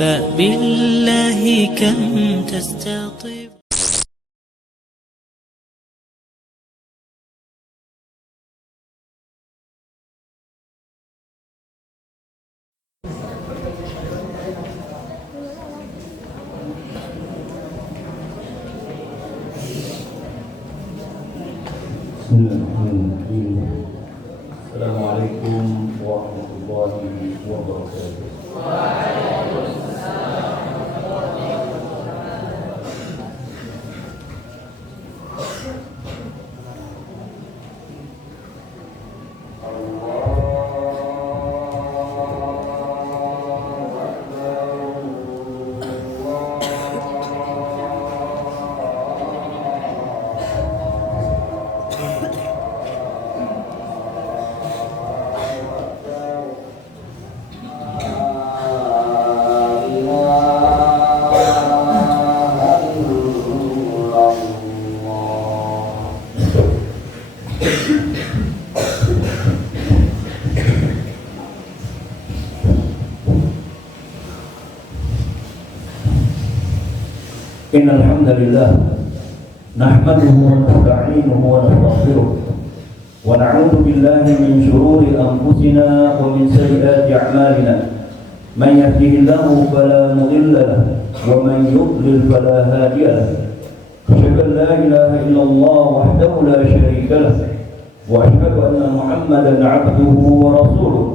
فبالله كم تستطيب. Assalamualaikum warahmatullahi wabarakatuh. Innal hamdalillah nahmaduhu wa nasta'inuhu wa nastaghfiruh wa na'udzu billahi min shururi anfusina wa min sayyiati a'malina. Man yahdihillahu fala mudilla lahu wa man yudlil fala hadiya lahu. Asyhadu an la ilaha illallah wahdahu la syarika lahu wa asyhadu anna Muhammadan 'abduhu wa rasuluh.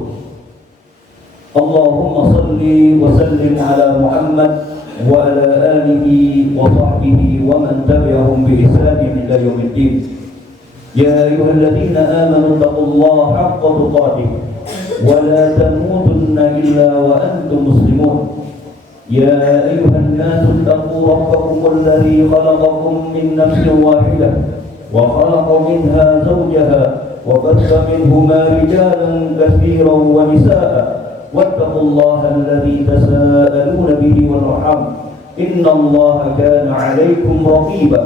Allahumma shalli wa sallim ala Muhammad wa ala alihi wa sahbihi wa man tabi'ahum bi ihsanin ila yaumiddin. Ya ayyuhalladzina amanu taqullaha haqqa tuqatih wa la tamutunna illa wa antum muslimun. Ya ayyuhan nasu taqu rabbakum alladzi khalaqakum min nafsin wahidah wa khalaqa minha zawjaha wa batha minhuma rijalan katsiran wa nisaa'a. واتقوا الله الذي تساءلون به والأرحام إن الله كان عليكم رقيبا.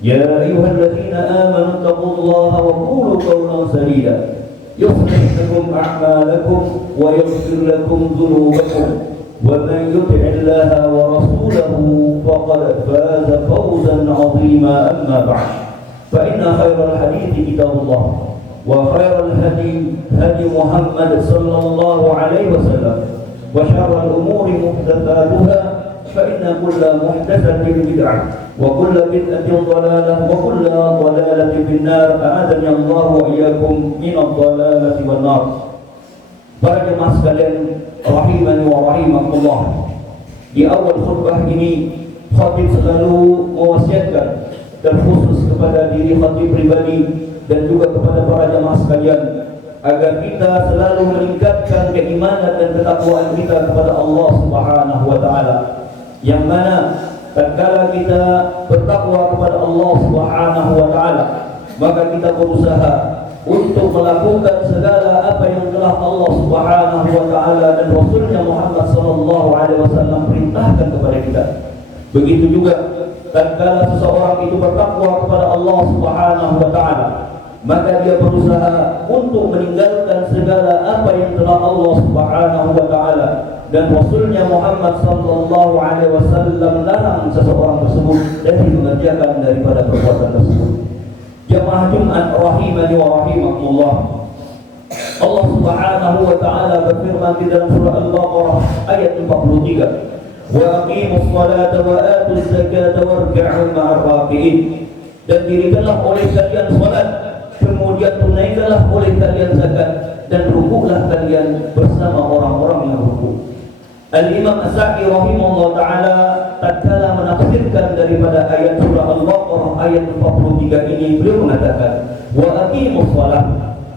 يا أيها الذين آمنوا اتقوا الله وقولوا قولا سديدا يصلح لكم أعمالكم ويغفر لكم ذنوبكم ومن يطع الله ورسوله فقد فاز فوزا عظيما. أما بعد فإن خير الحديث كتاب الله وخير الهدي هدي محمد صلى الله عليه وسلم وشر الأمور محدثاتها فإن كل محدثة بدعة وكل بدعة ضلالة وكل ضلالة في النار. أعاذني الله وإياكم من الضلالة والنار. Para jemaah sekalian rahimani wa rahimakumullah, di awal khutbah ini khatib selalu mewasiatkan, terkhusus kepada diri khatib pribadi dan juga kepada para jemaah sekalian, agar kita selalu meningkatkan keimanan dan ketakwaan kita kepada Allah Subhanahu wa taala. Yang mana tatkala kita bertakwa kepada Allah Subhanahu wa taala, maka kita berusaha untuk melakukan segala apa yang telah Allah Subhanahu wa taala dan Rasulnya Muhammad sallallahu alaihi wasallam perintahkan kepada kita. Begitu juga tatkala seseorang itu bertakwa kepada Allah Subhanahu wa taala, maka dia berusaha untuk meninggalkan segala apa yang telah Allah Subhanahu wa taala dan Rasulnya Muhammad sallallahu alaihi wasallam larang seseorang tersebut dari mengerjakan daripada perbuatan tersebut. Jemaah Jumat rahimani wa rahimakumullah, Allah Subhanahu wa taala berfirman di dalam surah Al-Baqarah ayat 43, wa aqimus salata wa atuz zakata warka'u ma'ar raki'in. Dan dirikanlah oleh kalian salat, kemudian tunaikanlah oleh kalian zakat, dan rukuklah kalian bersama orang-orang yang rukuk. Al-Imam As-Sa'di rahimahullah ta'ala tatkala menafsirkan daripada ayat surah Al-Baqarah ayat 43 ini, beliau mengatakan wa aqimus shalah,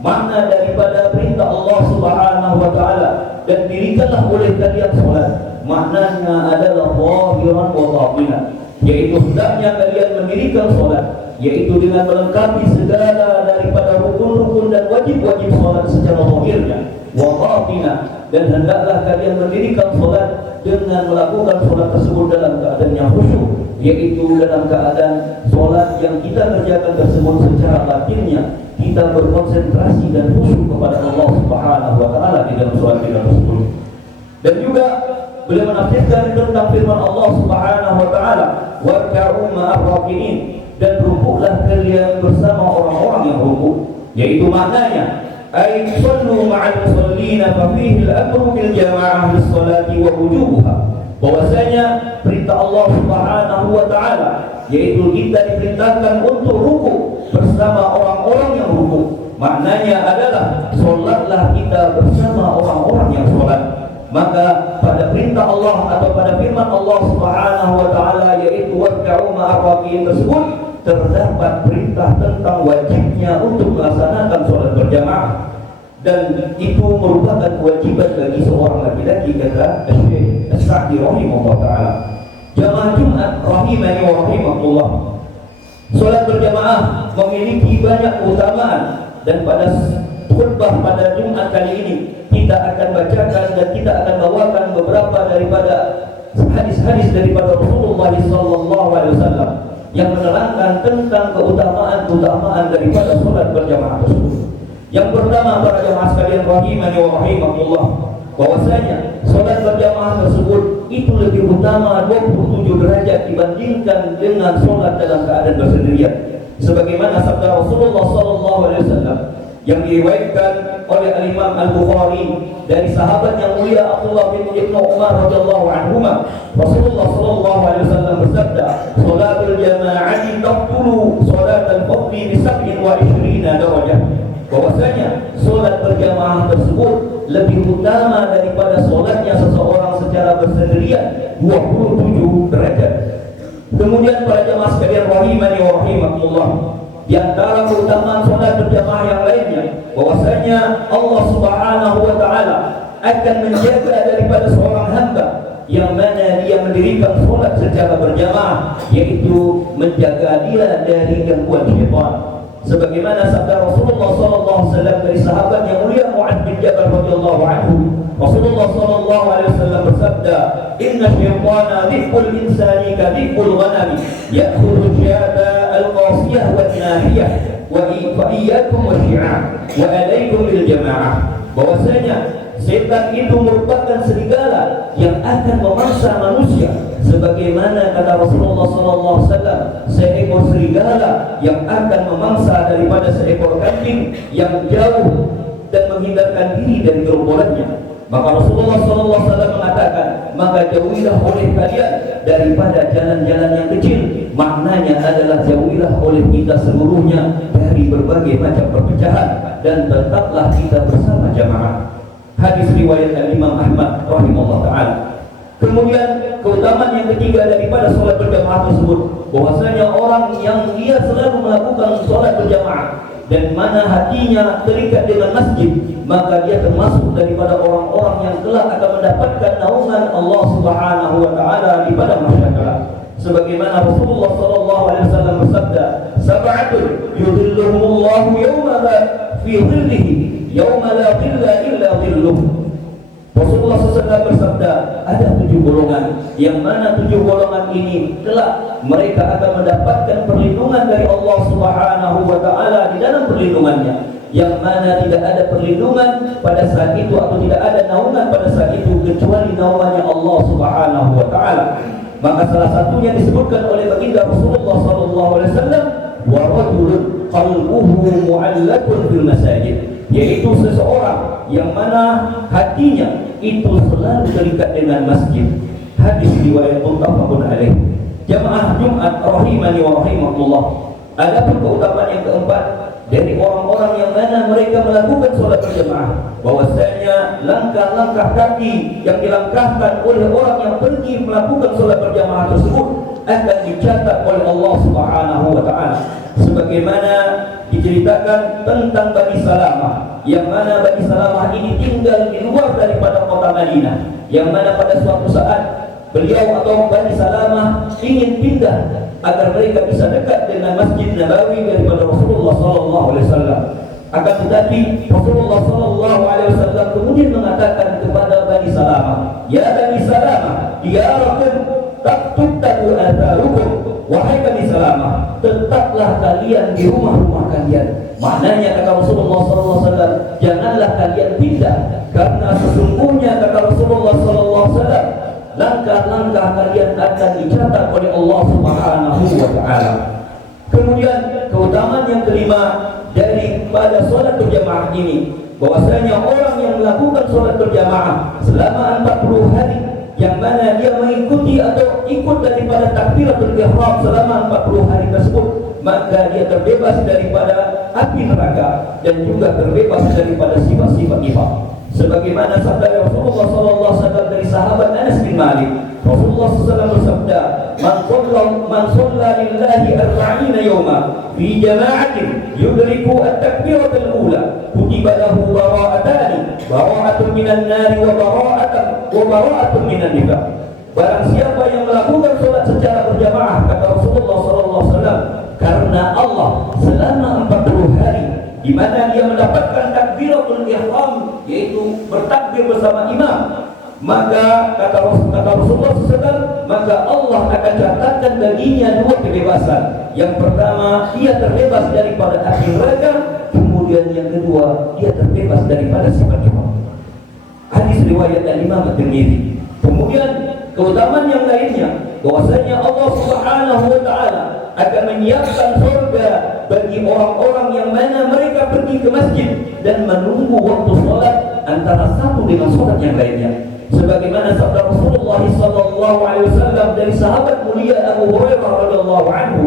makna daripada perintah Allah Subhanahu wa taala dan dirikanlah oleh kalian salat, maknanya adalah zahiran wa batinan, yaitu hendaknya kalian mendirikan salat, yaitu dengan melengkapi segala daripada rukun-rukun dan wajib-wajib salat secara zahirnya, wa batinah, dan hendaklah kalian mendirikan salat dengan melakukan salat tersebut dalam keadaan yang khusyuk, yaitu dalam keadaan salat yang kita kerjakan tersebut secara batinnya kita berkonsentrasi dan khusyuk kepada Allah Subhanahu wa taala di dalam salat kita tersebut. Dan juga beliau menafsirkan tentang firman Allah Subhanahu wa taala, "Warka'u ma'ar raki'in," dan rukuklah kalian bersama orang-orang yang rukuk. Yaitu maknanya ay sallu ma'al musallina fa fihi al-amru bil jama'ah lis salati wa wujubuha. Bahwasanya perintah Allah Subhanahu wa taala yaitu kita diperintahkan untuk rukuk bersama orang-orang yang rukuk. Maknanya adalah solatlah kita bersama orang-orang yang solat. Maka pada perintah Allah atau pada firman Allah Subhanahu wa taala yaitu warka'u ma'ar raki'in tersebut terdapat perintah tentang wajibnya untuk melaksanakan sholat berjamaah, dan itu merupakan kewajiban bagi seorang laki-laki, kata Syekh As-Sa'di rahimahullah taala. Jamaah Jumat rahimani wa rahimakumullah, sholat berjamaah memiliki banyak keutamaan, dan pada khutbah pada Jumat kali ini kita akan bacakan dan kita akan bawakan beberapa daripada hadis-hadis daripada Rasulullah sallallahu alaihi wasallam yang menerangkan tentang keutamaan daripada sholat berjamaah tersebut. Yang pertama, para jamaah sekalian rahimani wa rahimakumullah, bahwasanya sholat berjamaah tersebut itu lebih utama 27 derajat dibandingkan dengan sholat dalam keadaan bersendirian. Sebagaimana sabda Rasulullah sallallahu alaihi wasallam yang diriwayatkan oleh Al-Imam Al-Bukhari dari sahabat yang mulia Abdullah bin Umar radhiyallahu anhuma, Rasulullah sallallahu alaihi wasallam bersabda, "Sholatul jama'ati taqtulu sholatal fardhi bi 27 darajah." Bahwasanya solat berjamaah tersebut lebih utama daripada solatnya seseorang secara bersendirian 27 derajat. Kemudian para jamaah sekalian rahimani wa rahimakumullah, di antara keutamaan sholat berjamaah yang lainnya, bahwasanya Allah Subhanahu wa taala akan menjaga daripada seorang hamba yang mana dia mendirikan sholat secara berjamaah, yaitu menjaga dia dari gangguan syaitan. Sebagaimana sabda Rasulullah sallallahu alaihi wasallam dari sahabat yang mulia Mu'adz bin Jabal radhiyallahu anhu, Rasulullah sallallahu alaihi wasallam bersabda, "Inna syaitana dhikul insani ka dhikul ghanami, ya'khudhu syata al-qasiyah wa nahiyah wa iyyakum wa syi'a wa alaikum bil jamaah." Bahwasanya setan itu merupakan serigala yang akan memangsa manusia, sebagaimana kata Rasulullah sallallahu alaihi wasallam, seekor serigala yang akan memangsa daripada seekor kambing yang jauh dan menghindarkan diri dari gerombolannya. Maka Rasulullah sallallahu alaihi wasallam mengatakan, maka jauhilah oleh kalian daripada jalan-jalan yang kecil. Maknanya adalah jauhilah oleh kita seluruhnya dari berbagai macam perpecahan, dan tetaplah kita bersama jamaah. Hadis riwayat Imam Ahmad rahimahullah taala. Kemudian keutamaan yang ketiga daripada sholat berjamaah tersebut, bahwasanya orang yang dia selalu melakukan sholat berjamaah dan mana hatinya terikat dengan masjid, maka dia termasuk daripada orang-orang yang kelak akan mendapatkan naungan Allah Subhanahu wa taala di pada masyarakat. Sebagaimana Rasulullah sallallahu alaihi wasallam bersabda, "Sab'atun yudhilluhumullahu yawma fi dhillihi yawma la dhilla illa dhilluh." Rasulullah SAW bersabda, ada 7 golongan yang mana 7 golongan ini kelak mereka akan mendapatkan perlindungan dari Allah Subhanahu wa taala di dalam perlindungannya, yang mana tidak ada perlindungan pada saat itu atau tidak ada naungan pada saat itu kecuali naungannya Allah Subhanahu wa taala. Maka salah satunya disebutkan oleh baginda Rasulullah sallallahu alaihi wasallam, wa rajulun qalbuhu mu'allaqun fil masajid, yaitu seseorang yang mana hatinya itu selalu terikat dengan masjid. Hadis riwayat muttafaqun alaih. Jamaah Jumat rahimani wa rahimakumullah, adapun keutamaan yang keempat dari orang-orang yang mana mereka melakukan sholat berjamaah, bahwasanya langkah-langkah kaki yang dilangkahkan oleh orang yang pergi melakukan sholat berjamaah tersebut akan dicatat oleh Allah Subhanahu wa taala. Sebagaimana diceritakan tentang Bani Salamah, yang mana Bani Salamah ini tinggal di luar daripada kota Madinah, yang mana pada suatu saat beliau atau Bani Salamah ingin pindah agar mereka bisa dekat dengan Masjid Nabawi daripada Rasulullah sallallahu alaihi wasallam. Akan tetapi Rasulullah sallallahu alaihi wasallam kemudian mengatakan kepada Bani Salamah, "Ya Bani Salamah, diyarakum taqtubu atharukum." Wahai Bani Salamah, tetaplah kalian di rumah-rumah kalian. Maknanya kata Rasulullah sallallahu alaihi wasallam, janganlah kalian pindah, karena sesungguhnya kata Rasulullah sallallahu alaihi wasallam, langkah-langkah kalian akan dicatat oleh Allah Subhanahu wa taala. Kemudian keutamaan yang kelima daripada salat berjamaah ini, bahwasanya orang yang melakukan salat berjamaah selama 40 hari, yang mana dia mengikuti atau ikut daripada takbiratul ihram selama 40 hari tersebut, maka dia terbebas daripada api neraka dan juga terbebas daripada sifat-sifat nifaq. Sebagaimana sabda Rasulullah sallallahu alaihi wasallam dari sahabat Anas bin Malik, Rasulullah SAW bersabda, "Man shalla lillahi 40 yawma fi jama'atin yudriku at-takbiratul ula, kutiba lahu bara'atun minan nari wa bara'atun minan nifaq." Barang siapa yang melakukan salat secara berjamaah, kata Rasulullah SAW, karena Allah selama 40 hari di mana dia mendapatkan takbiratul ihram, yaitu bertakbir bersama imam, maka kata Rasulullah SAW, maka Allah akan catatkan baginya dua kebebasan. Yang pertama, dia terbebas daripada api neraka. Kemudian yang kedua, dia terbebas daripada sifat nifaq. Hadis riwayat Imam At-Tirmidzi. Kemudian keutamaan yang lainnya, bahwasanya Allah Subhanahu wa taala akan menyiapkan surga bagi orang-orang yang mana mereka pergi ke masjid dan menunggu waktu sholat antara satu dengan sholat yang lainnya. Sebagaimana sabda Rasulullah sallallahu alaihi wasallam dari sahabat mulia Abu Hurairah radhiyallahu anhu,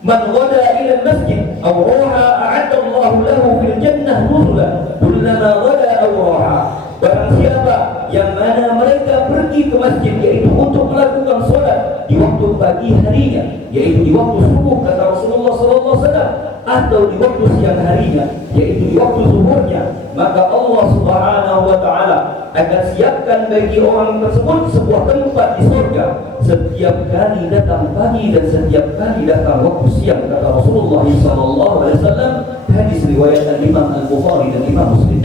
"Man ghada ila al-masjid aw raha a'adda Allah lahu fil jannah nuzula kullama ghada aw raha." Barang siapa yang mana mereka pergi ke masjid, yaitu untuk melakukan sholat di waktu pagi harinya, yaitu di waktu subuh kata Rasulullah sallallahu alaihi wasallam, atau di waktu siang harinya, yaitu di waktu zuhurnya, maka Allah Subhanahu wa taala akan siapkan bagi orang tersebut sebuah tempat di surga setiap kali datang pagi dan setiap kali datang waktu siang, kata Rasulullah sallallahu alaihi wasallam. Hadis riwayat Imam Al-Bukhari dan Imam Muslim.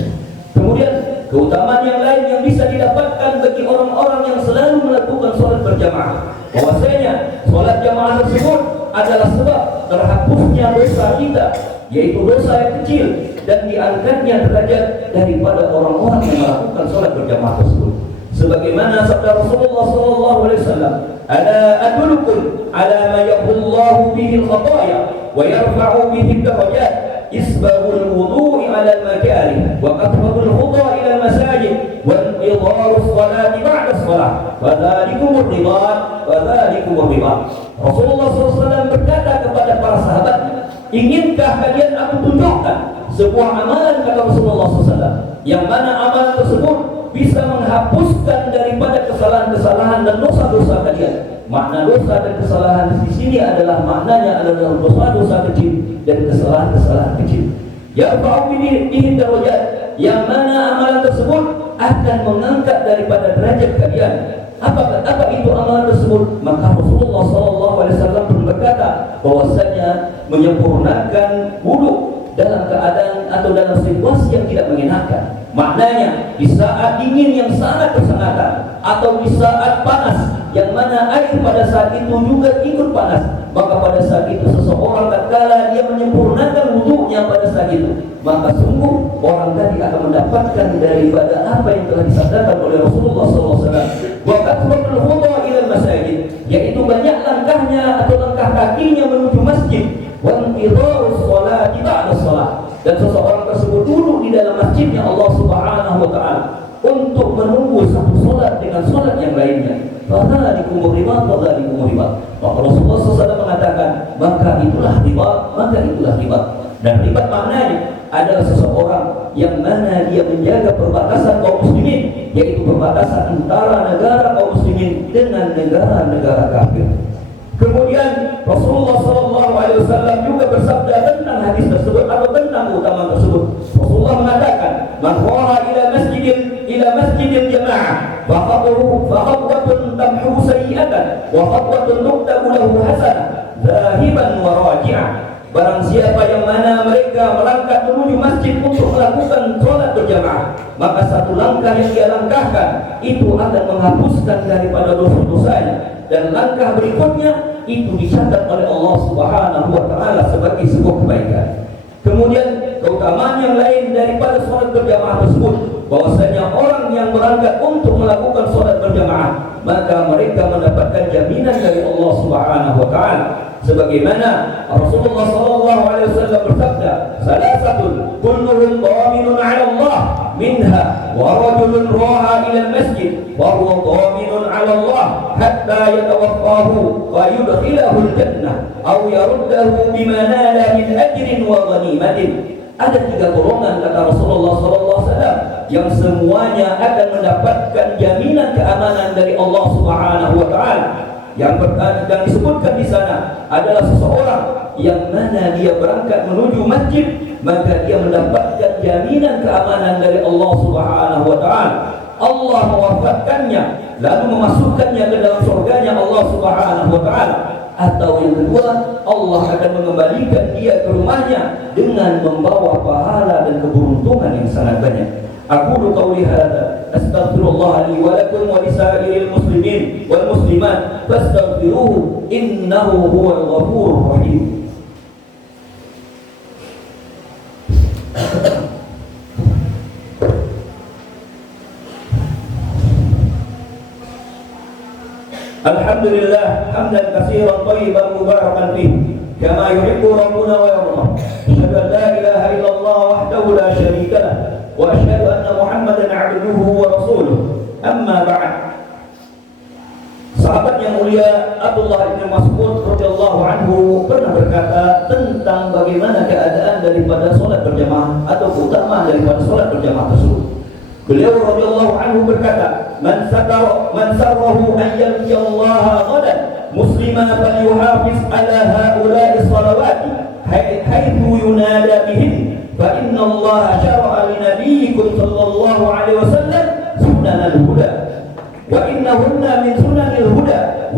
Kemudian keutamaan yang lain yang bisa didapatkan bagi orang-orang yang selalu melakukan sholat berjamaah, bahwasanya sholat jamaah tersebut adalah sebab terhapusnya dosa kita, yaitu dosa yang kecil, dan diangkatnya derajat daripada orang-orang yang melakukan sholat berjamaah tersebut. Sebagaimana sabda Rasulullah SAW, "Ala adulukum ala ma yaqullahu bihi al-khataya wa yarfa'u bihi ad-darajat, isbahul wudu'i ala al-makarih wa qatratul khuda ila al-masajid wa idharus salati ba'da as-salah wa dhalikumur ribat wa dhalikumur ribat." Rasulullah SAW berkata kepada para sahabatnya, "Inginkah kalian aku tunjukkan sebuah amalan," kata Rasulullah SAW, "yang mana amalan tersebut bisa menghapuskan daripada kesalahan-kesalahan dan dosa-dosa kalian." Makna dosa dan kesalahan di sini adalah maknanya adalah dosa-dosa kecil dan kesalahan-kesalahan kecil. Yarfa'u bihi darajat, yang mana amalan tersebut akan mengangkat daripada derajat kalian. Apa itu amalan tersebut? Maka Rasulullah SAW pun berkata bahwasanya menyempurnakan wudu dalam keadaan atau dalam situasi yang tidak mengenakan. Maknanya di saat dingin yang sangat bersangatan atau di saat panas yang mana air pada saat itu juga ikut panas, maka pada saat itu seseorang tatkala dia menyempurnakan wudunya pada saat itu, maka sungguh orang tadi akan mendapatkan daripada apa yang telah disabdakan oleh Rasulullah SAW. Wa kathratul khuda ila masajid, yaitu banyak langkahnya atau langkah kakinya menuju masjid. Wa intidharus salati ba'da shalah, dan seseorang tersebut duduk di dalam masjidnya Allah Subhanahu wa taala untuk menunggu satu solat dengan solat yang lainnya. Fadzalikumur ribat, fadzalikumur ribat. Maka Rasulullah SAW mengatakan, maka itulah ribat, maka itulah ribat. Dan ribat maknanya adalah seseorang yang mana dia menjaga perbatasan kaum muslimin, yaitu perbatasan antara negara kaum muslimin dengan negara-negara kafir. Kemudian Rasulullah SAW juga bersabda tentang hadis tersebut atau tentang keutamaan tersebut. Rasulullah mengatakan, "Man raha ila masjidil jamaah wa khatwatun tamhu sayyi'atan wa khatwatun tuktabu lahu hasanah zahiban wa raji'ah." Barang siapa yang mana mereka melangkah menuju masjid untuk melakukan sholat berjamaah, maka satu langkah yang dia langkahkan itu akan menghapuskan daripada dosa-dosanya, dan langkah berikutnya itu dicatat oleh Allah Subhanahu wa taala sebagai sebuah kebaikan. Kemudian keutamaan yang lain daripada sholat berjamaah tersebut, bahwasanya orang yang berangkat untuk melakukan sholat berjamaah, Subhanahu wa taala. Sebagaimana Rasulullah sallallahu alaihi wasallam bersabda, "Salasatun kulluhum dhaminun 'ala Allah, minha wa rajulun raha ila al-masjid wa huwa dhaminun 'ala Allah hatta yatawaffahu wa yudkhilahu al-jannah aw yaruddahu bima nala min ajrin wa ghanimatin." Ada 3 golongan kata Rasulullah sallallahu alaihi wasallam yang semuanya akan mendapatkan jaminan keamanan dari Allah Subhanahu wa taala. Yang disebutkan di sana adalah seseorang yang mana dia berangkat menuju masjid, maka dia mendapatkan jaminan keamanan dari Allah Subhanahu wa taala. Allah mewafatkannya lalu memasukkannya ke dalam surganya Allah Subhanahu wa taala. Atau yang kedua, Allah akan mengembalikan dia ke rumahnya dengan membawa pahala dan keberuntungan yang sangat banyak. Aqulu qawli hadza astaghfirullah li wa lakum wa lisairil muslimin wal muslimat fastaghfiruhu innahu huwal ghafurur rahim. Alhamdulillah hamdan katsiran thayyiban mubarakan fihi kama yuhibbu rabbuna wa yarda. Asyhadu an la ilaha illallah wahdahu la syarika lah wa asyhadu anna Muhammadan 'abduhu wa rasuluh. Amma ba'd. Sahabat yang mulia Abdullah bin Mas'ud radhiyallahu anhu pernah berkata tentang bagaimana keadaan daripada salat berjamaah atau keutamaan daripada salat berjamaah tersebut. Beliau radhiyallahu anhu berkata, "Man sarrahu an yalqi Allah ghadan musliman falyuhafiz ala haula'i salawati haitsu yunada bihin fa inna Allah syara'a li nabiyyikum sallallahu alaihi wasallam sunanal huda wa innahunna min sunanil huda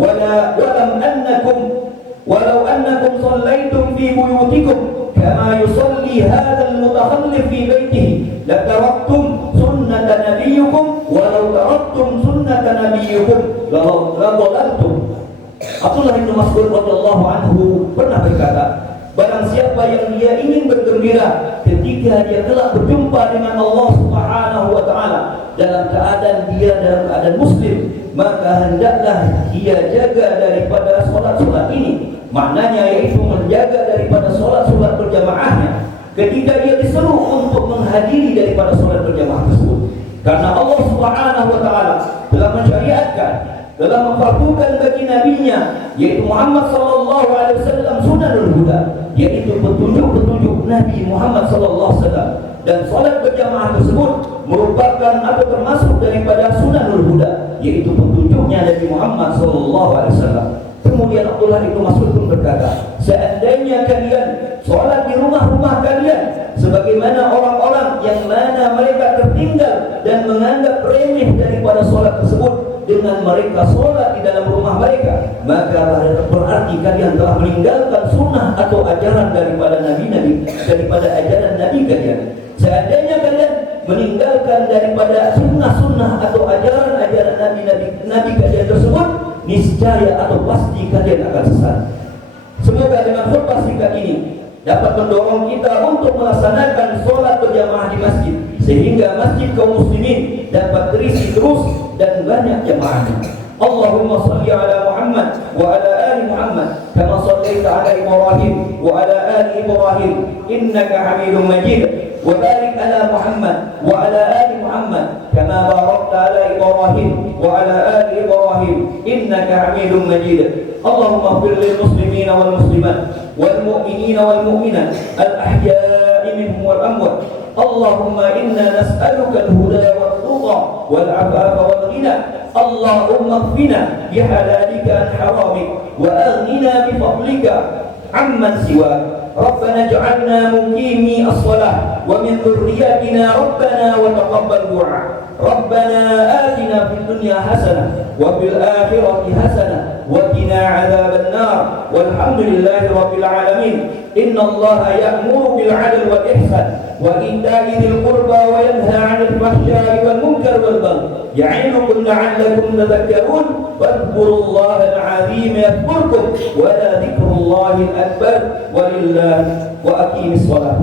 walau annakum sallaitum fi buyutikum kama yusalli hadzal mutakhallif fi baitihi lataraktum sunnata nabiyyukum walau taraktum sunnata nabiyyukum ladhalaltum." Abdullah bin Mas'ud radhiyallahu anhu pernah berkata, barang siapa yang dia ingin bergembira ketika dia telah berjumpa dengan Allah Subhanahu wa taala dalam keadaan muslim, maka hendaklah dia jaga daripada salat-salat ini. Maknanya yaitu menjaga daripada salat-salat berjamaahnya ketika dia diseru untuk menghadiri daripada salat berjamaah tersebut. Karena Allah Subhanahu wa taala telah mensyariatkan, telah memfardukan bagi nabinya yaitu Muhammad sallallahu alaihi wasallam sunanul huda, yaitu petunjuk-petunjuk Nabi Muhammad sallallahu alaihi wasallam, dan salat berjamaah tersebut merupakan atau termasuk daripada sunanul huda, yaitu petunjuknya Nabi Muhammad sallallahu alaihi wasallam. Kemudian Abdullah bin Mas'ud pun berkata, seandainya kalian salat di rumah-rumah kalian sebagaimana orang-orang yang mana mereka tertinggal dan menganggap remeh daripada salat tersebut dengan mereka salat di dalam rumah mereka, maka berarti kalian telah meninggalkan sunnah atau ajaran daripada nabi-nabi, daripada ajaran nabi kalian. Seandainya kalian meninggalkan daripada sunnah-sunnah atau ajaran-ajaran nabi kalian tersebut, niscaya atau pasti kalian akan sesat. Semoga dengan khutbah singkat ini dapat mendorong kita untuk melaksanakan sholat berjamaah di masjid, sehingga masjid kaum muslimin dapat terisi terus dan banyak jamaahnya. Allahumma salli ala Muhammad wa ala ali Muhammad kama sallaita ala Ibrahim wa ala ali Ibrahim innaka Hamidum Majid, wa barik ala Muhammad wa ala ali Muhammad kama barakta ala Ibrahim wa ala ali Ibrahim innaka Hamidum Majid. Allahumma ighfir lil muslimin wal muslimat wal mu'minin wal mu'minat al ahya'i minhum wal amwat. Allahumma inna nas'aluka al-huda wat tuqa wal 'afafa wal ghina. Allahumma ighfirna bi halalika an haramik wa aghnina bi fadlika amman siwak. Rabbana ij'alna muqimi as-shalah wa min dhurriyyatina rabbana wa taqabbal du'a. Rabbana atina fid dunya hasanah wa fil akhirati hasanah wa qina 'adzaban nar. Walhamdulillahi rabbil alamin. Innallaha ya'muru bil 'adli wal ihsan wa ita'i dzil qurba wa yanha 'anil fahsya'i wal munkar wal baghi ya'idukum la'allakum tadhakkarun. Wadhkurullaha al-'azim yadhkurkum wa la dhikrullahi al-akbar. Walillah wa aqimis shalah.